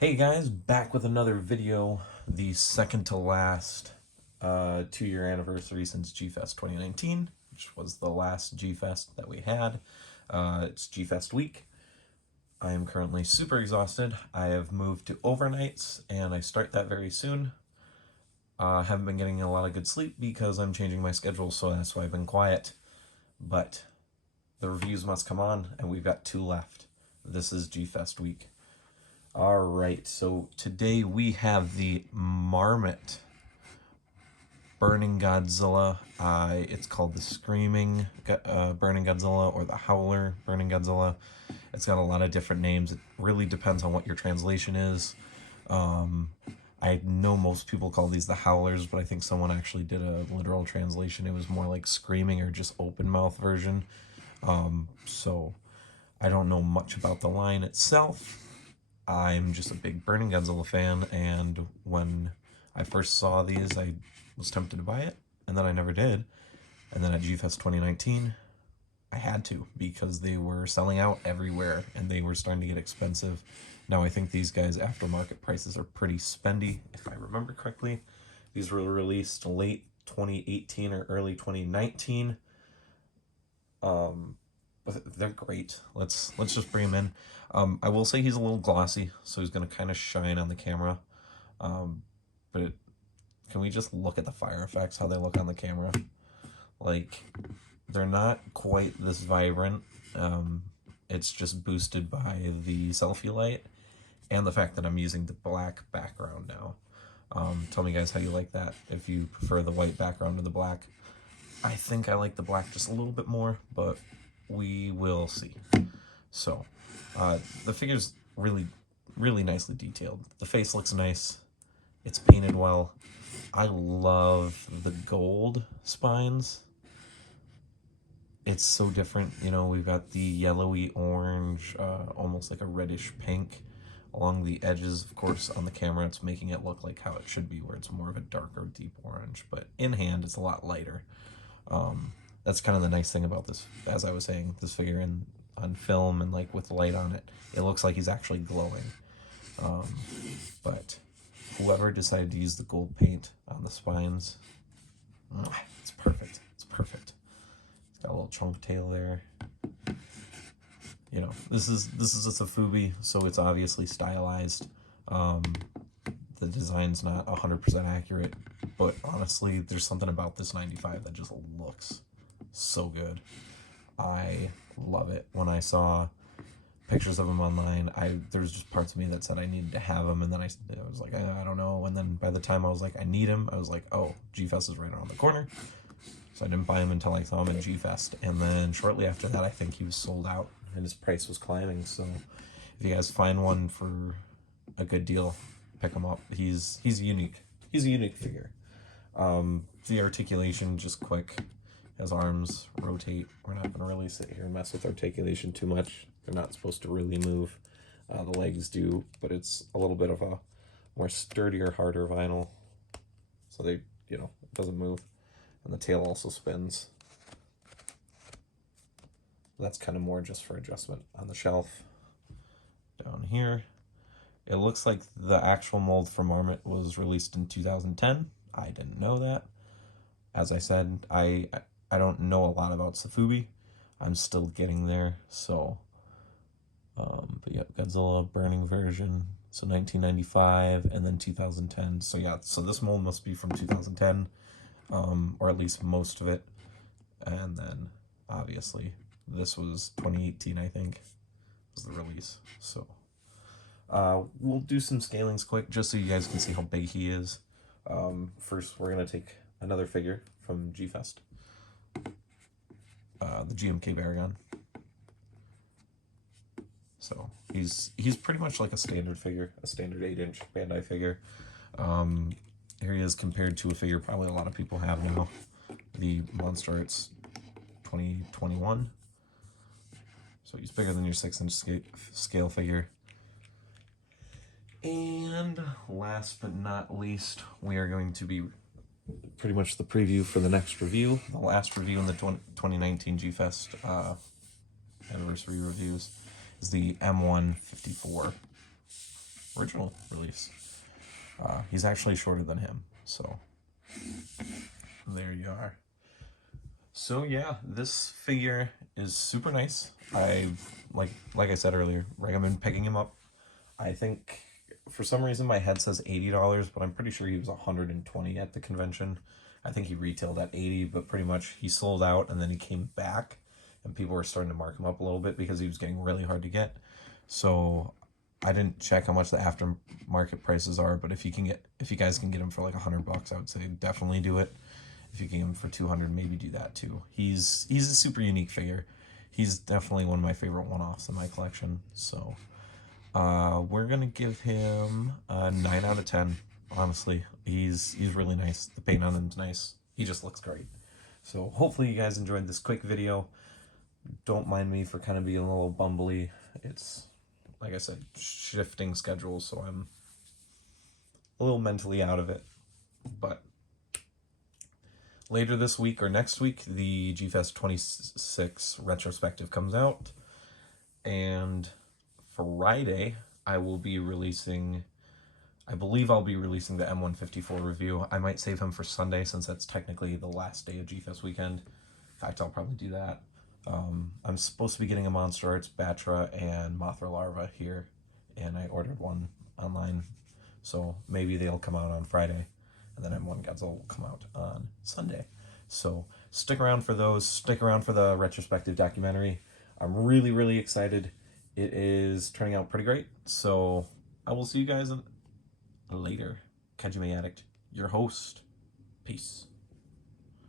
Hey guys, back with another video, the second to last 2-year anniversary since G-Fest 2019, which was the last G-Fest that we had. It's G-Fest week. I am currently super exhausted. I have moved to overnights and I start that very soon. Haven't been getting a lot of good sleep because I'm changing my schedule, so that's why I've been quiet. But the reviews must come on, and we've got 2 left. This is G-Fest week. Alright, so today we have the Marmit Burning Godzilla. It's called the Screaming Burning Godzilla or the Howler Burning Godzilla. It's got a lot of different names. It really depends on what your translation is. I know most people call these the Howlers, but I think someone actually did a literal translation. It was more like Screaming or just open mouth version. So I don't know much about the line itself. I'm just a big Burning Godzilla fan, and when I first saw these, I was tempted to buy it, and then I never did. And then at G-Fest 2019, I had to, because they were selling out everywhere, and they were starting to get expensive. Now, I think these guys' aftermarket prices are pretty spendy, if I remember correctly. These were released late 2018 or early 2019. But they're great. Let's just bring him in. I will say he's a little glossy, so he's going to kind of shine on the camera. Can we just look at the fire effects, how they look on the camera? Like, they're not quite this vibrant. It's just boosted by the selfie light and the fact that I'm using the black background now. Tell me guys how you like that, if you prefer the white background to the black. I think I like the black just a little bit more, but we will see. So, the figure's really nicely detailed. The face looks nice. It's painted well. I love the gold spines. It's so different. You know, we've got the yellowy orange, almost like a reddish pink along the edges. Of course, on the camera, it's making it look like how it should be, where it's more of a darker, deep orange. But in hand, it's a lot lighter. That's kind of the nice thing about this, as I was saying, this figure on film and like with light on it, it looks like he's actually glowing. But whoever decided to use the gold paint on the spines, it's perfect. It's perfect. It's got a little chunk tail there. You know, this is a Sofubi, so it's obviously stylized. The design's not 100% accurate, but honestly, there's something about this 95 that just looks so good. I love it. When I saw pictures of him online, there's just parts of me that said I needed to have him, and then I was like, I don't know. And then by the time I was like, I need him, I was like, oh, G-Fest is right around the corner. So I didn't buy him until I saw him at G-Fest, and then shortly after that, I think he was sold out, and his price was climbing. So if you guys find one for a good deal, pick him up. He's unique. He's a unique figure. The articulation, just quick. His arms rotate. We're not going to really sit here and mess with articulation too much. They're not supposed to really move. The legs do, but it's a little bit of a more sturdier, harder vinyl. So they, it doesn't move. And the tail also spins. That's kind of more just for adjustment. On the shelf down here, it looks like the actual mold for Marmit was released in 2010. I didn't know that. As I said, I don't know a lot about Sofubi. I'm still getting there, so... but yeah, Godzilla Burning version, so 1995, and then 2010. So yeah, so this mold must be from 2010, or at least most of it. And then, obviously, this was 2018, I think, was the release. So, we'll do some scalings quick, just so you guys can see how big he is. First, we're going to take another figure from G-Fest. The GMK Baragon. So he's pretty much like a standard figure, a standard 8-inch Bandai figure. Here he is compared to a figure probably a lot of people have now, the Monster Arts 2021. So he's bigger than your 6-inch scale figure. And last but not least, we are going to be pretty much the preview for the next review, the last review in the 2019 G-Fest anniversary reviews, is the M154. original release. He's actually shorter than him, so there you are. So yeah, this figure is super nice. Like I said earlier, recommend picking him up. I think for some reason my head says $80, but I'm pretty sure he was 120 at the convention. I think he retailed at 80, but pretty much he sold out and then he came back and people were starting to mark him up a little bit because he was getting really hard to get. So I didn't check how much the aftermarket prices are, but if you guys can get him for like $100, I would say definitely do it. If you get him for 200, maybe do that too. He's a super unique figure. He's definitely one of my favorite one-offs in my collection. So we're gonna give him a 9 out of 10. Honestly, he's really nice. The paint on him's nice. He just looks great. So hopefully you guys enjoyed this quick video. Don't mind me for kind of being a little bumbly. It's, like I said, shifting schedules, so I'm a little mentally out of it. But later this week or next week, the G-Fest 26 retrospective comes out. And Friday, I believe I'll be releasing the M154 review. I might save him for Sunday since that's technically the last day of G-Fest weekend. In fact, I'll probably do that. I'm supposed to be getting a Monster Arts Batra and Mothra Larva here, and I ordered one online, so maybe they'll come out on Friday, and then M1 Godzilla will come out on Sunday. So stick around for those. Stick around for the retrospective documentary. I'm really, really excited. It is turning out pretty great, so I will see you guys later. Kajime Addict, your host. Peace.